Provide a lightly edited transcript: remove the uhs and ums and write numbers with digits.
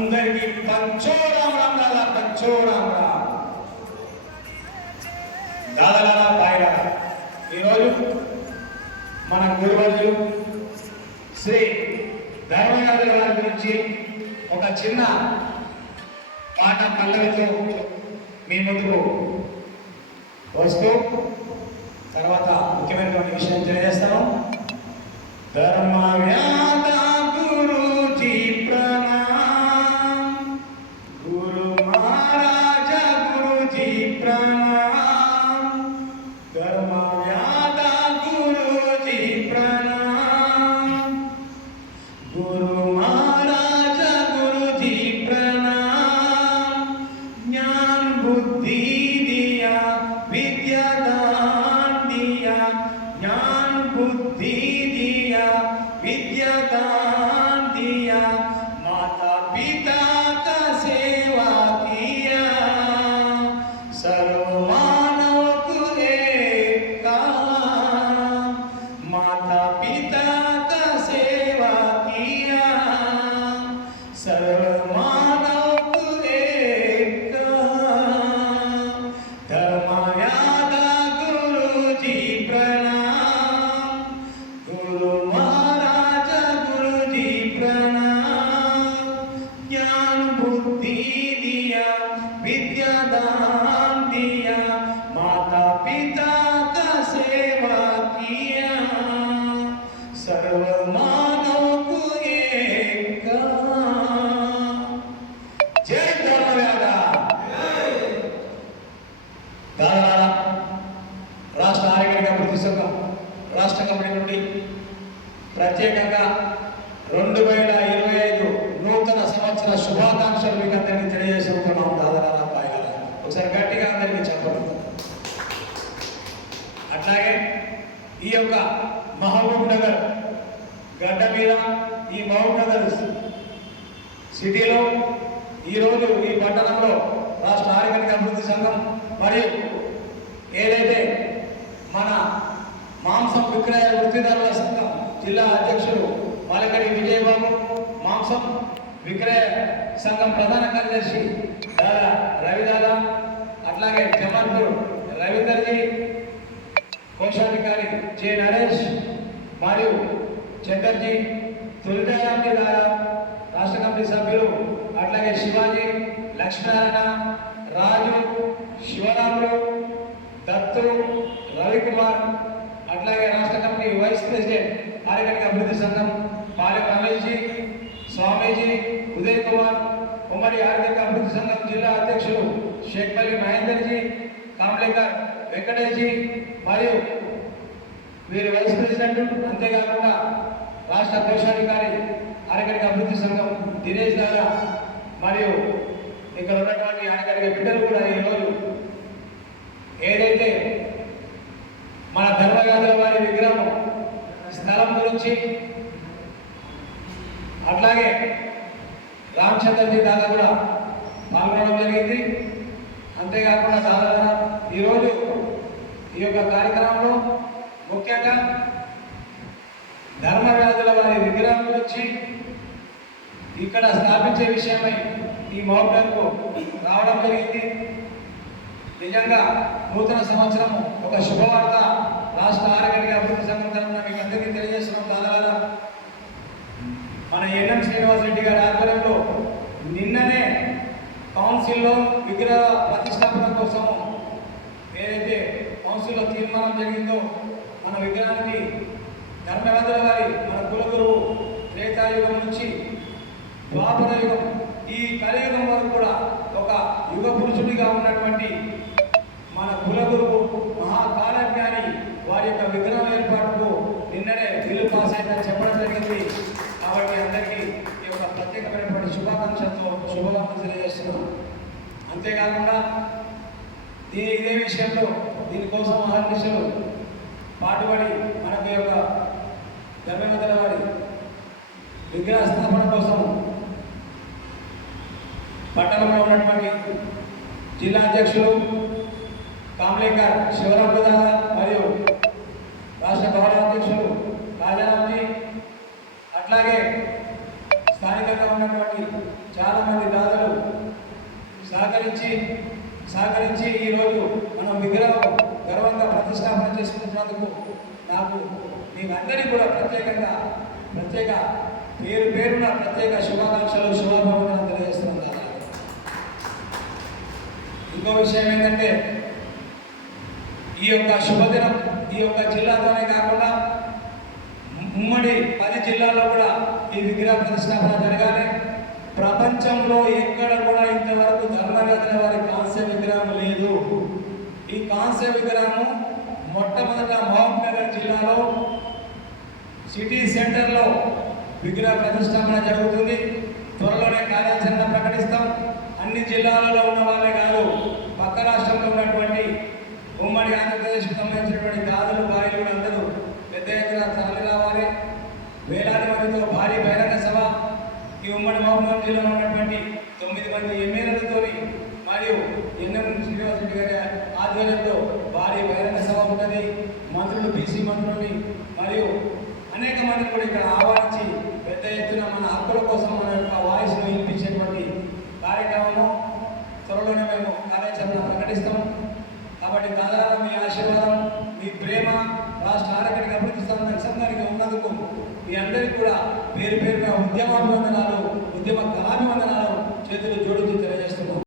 అందరికీ పంచోరాం రామ్ లాలా పంచోరాం రామ్ దాదాలాలా పాయలా. ఈరోజు మన గురువర్యులు శ్రీ ధర్మయాదుల వారి గురించి ఒక చిన్న పాట పల్లవితో మీ ముందుకు వస్తూ తర్వాత ముఖ్యమైనటువంటి విషయం తెలియజేస్తాను. ధర్మవ్యాద గురూజీ ప్రణామ్, గురు మహారాజ గురూజీ ప్రణామ్, ధర్మవ్యాద గురూజీ ప్రణామ్, గురు మహారాజ గురూజీ ప్రణామ్, జ్ఞాन बुद्धि दिया विद्या दान दिया, ज्ञान बुद्धि दिया विद्या दान दिया, माता पिता का सेवा किया, सर्व मानव को एक माता पिता का सेवा किया, सर्व मानव को एक धर्मव्याद गुरुजी प्रणाम, गुरु महाराज गुरुजी प्रणाम, ज्ञान बुद्धि दिया विद्या दान दिया, माता पिता का सेवा किया, सर्व मानव को एक जय धर्मव्याद. దాదాపు రాష్ట్ర ఆరోగ్య అభివృద్ధి సంఘం రాష్ట్ర కమిటీ నుండి ప్రత్యేకంగా 2025 నూతన సంవత్సర శుభాకాంక్షలు మీకు అందరికీ తెలియజేస్తున్నాం. దాదాపు పాయల ఒకసారి గట్టిగా అందరికీ చెప్పండి. అట్లాగే ఈ యొక్క మహబూబ్ నగర్ గడ్డ మీద ఈ మహబూబ్ నగర్ సిటీలో ఈరోజు ఈ పట్టణంలో రాష్ట్ర ఆరోగ్య అభివృద్ధి సంఘం మరియు ఏదైతే మన మాంసం విక్రయ వృత్తిదారుల సంఘం జిల్లా అధ్యక్షులు మలకడి విజయబాబు, మాంసం విక్రయ సంఘం ప్రధాన కార్యదర్శి దాదా రవిదాదా, అట్లాగే జమాల్పూర్ రవీందర్జీ, కోశాధికారి జె నరేష్ మరియు చందర్జీ, తులజారాంజీ దాదా, రాష్ట్ర కమిటీ సభ్యులు అట్లాగే శివాజీ, లక్ష్మీనారాయణ, రాజు, శివరాములు, దత్తు, రవికుమార్, అట్లాగే రాష్ట్ర కమిటీ వైస్ ప్రెసిడెంట్ ఆరోగ్య అభివృద్ధి సంఘం పాలెం రమేష్జీ, స్వామీజీ, ఉదయ్ కుమార్, ఉమ్మడి ఆరోగ్య అభివృద్ధి సంఘం జిల్లా అధ్యక్షులు షేక్పల్లి మహేందర్జీ, కాంప్లేకర్ వెంకటేష్జీ మరియు వీరి వైస్ ప్రెసిడెంట్, అంతేకాకుండా రాష్ట్ర కోశాధికారి ఆరోగ్య అభివృద్ధి సంఘం దినేష్ దాదా మరియు ఇక్కడ ఉన్నటువంటి ఆరోగ్య బిడ్డలు కూడా ఈరోజు ఏదైతే మన ధర్మవ్యాధుల వారి విగ్రహం స్థలం గురించి అట్లాగే రామచంద్రజీ దాదా కూడా పాల్గొనడం జరిగింది. అంతేకాకుండా దాదా ఈరోజు ఈ యొక్క కార్యక్రమంలో ముఖ్యంగా ధర్మవ్యాధుల వారి విగ్రహం గురించి ఇక్కడ స్థాపించే విషయమై ఈ మహబూబ్నగర్కు రావడం జరిగింది. నిజంగా నూతన సంవత్సరం ఒక శుభవార్త రాష్ట్ర ఆరోగ్య అభివృద్ధి సంఘం తరఫున మీకు అందరికీ తెలియజేస్తున్నాం. దాదాపు మన ఎన్ఎం శ్రీనివాస్ రెడ్డి గారి ఆధ్వర్యంలో నిన్ననే కౌన్సిల్లో విగ్రహ ప్రతిష్టాపన కోసం ఏదైతే కౌన్సిల్లో తీర్మానం జరిగిందో మన విగ్రహానికి ధర్మవ్యాధుల వారి మన కులగురువు త్రేతాయుగం నుంచి ద్వాపర యుగం ఈ కలియుగం వరకు కూడా ఒక యుగ పురుషుడిగా ఉన్నటువంటి మన కులగురువు మహాకాలజ్ఞాని వారి యొక్క విగ్రహం ఏర్పాటుకు నిన్ననే బిల్లు పాస్ అయిందని చెప్పడం జరిగింది. కాబట్టి అందరికీ ఈ యొక్క ప్రత్యేకమైనటువంటి శుభాకాంక్షలతో శుభవార్తలు తెలియజేస్తున్నాం. అంతేకాకుండా ఇదే విషయంలో దీనికోసం అహర్నిశలు పాటుపడి మనకి యొక్క ధర్మవ్యాధుల వారి విగ్రహ స్థాపన కోసం పట్టణంలో ఉన్నటువంటి జిల్లా అధ్యక్షులు కాంప్లేకర్ శివరాము దాదా మరియు రాష్ట్ర గౌరవ అధ్యక్షులు రాజారాంజీ, అట్లాగే స్థానిక స్థానికంగా ఉన్నటువంటి చాలామంది దాతలు సహకరించి ఈరోజు మనం విగ్రహం గర్వంగా ప్రతిష్టాపన చేసుకుంటున్నందుకు నాకు మీకందరికీ కూడా ప్రత్యేక పేరున ప్రత్యేక శుభాకాంక్షలు శుభాభివందనాలు తెలియజేస్తున్నాను దాదా. ఇంకో విషయం ఏంటంటే ఈ యొక్క శుభదినం ఈ యొక్క జిల్లాతోనే కాకుండా ఉమ్మడి 10 జిల్లాల్లో కూడా ఈ విగ్రహ ప్రతిష్టాపన జరగాలి. ప్రపంచంలో ఎక్కడ కూడా ఇంతవరకు ధర్మవేత్తల వారి కాంస్య విగ్రహం లేదు. ఈ కాంస్య విగ్రహము మొట్టమొదట మహబూబ్నగర్ జిల్లాలో సిటీ సెంటర్లో విగ్రహ ప్రతిష్టాపన జరుగుతుంది. త్వరలోనే కార్యాచరణ ప్రకటిస్తాం. అన్ని జిల్లాలలో ఉన్న వాళ్ళే కాదు, పక్క రాష్ట్రంలో ఉన్నటువంటి ఉమ్మడి ఆంధ్రప్రదేశ్కు సంబంధించినటువంటి దాదులు బాయిలు అందరూ పెద్ద ఎత్తున తరలి రావాలి. వేలాది మందితో భారీ బహిరంగ సభ ఈ ఉమ్మడి మహబూబ్నగర్ జిల్లాలో ఉన్నటువంటి 9 మంది ఎమ్మెల్యేలతో మరియు ఎన్ఎం శ్రీనివాస్ రెడ్డి గారి ఆధ్వర్యంలో భారీ బహిరంగ సభ ఉంటుంది. మంత్రులు, బీసీ మంత్రులని మరియు అనేక మందిని కూడా ఇక్కడ ఆహ్వానించి పెద్ద ఎత్తున మన హక్కుల కోసం మన యొక్క వాయిస్ను వినిపించేటువంటి కార్యక్రమము త్వరలోనే మేము కార్యాచరణ ప్రకటిస్తాం. కాబట్టి దాదాపు మీ ఆశీర్వాదం, మీ ప్రేమ రాష్ట్ర ఆరోగ్యానికి అభివృద్ధి సంఘానికి ఉన్నందుకు మీ అందరికీ కూడా పేరుగా ఉద్యమాభివందనాలు, ఉద్యమ కళాభివందనాలు చేతులు జోడించి తెలియజేస్తున్నాం.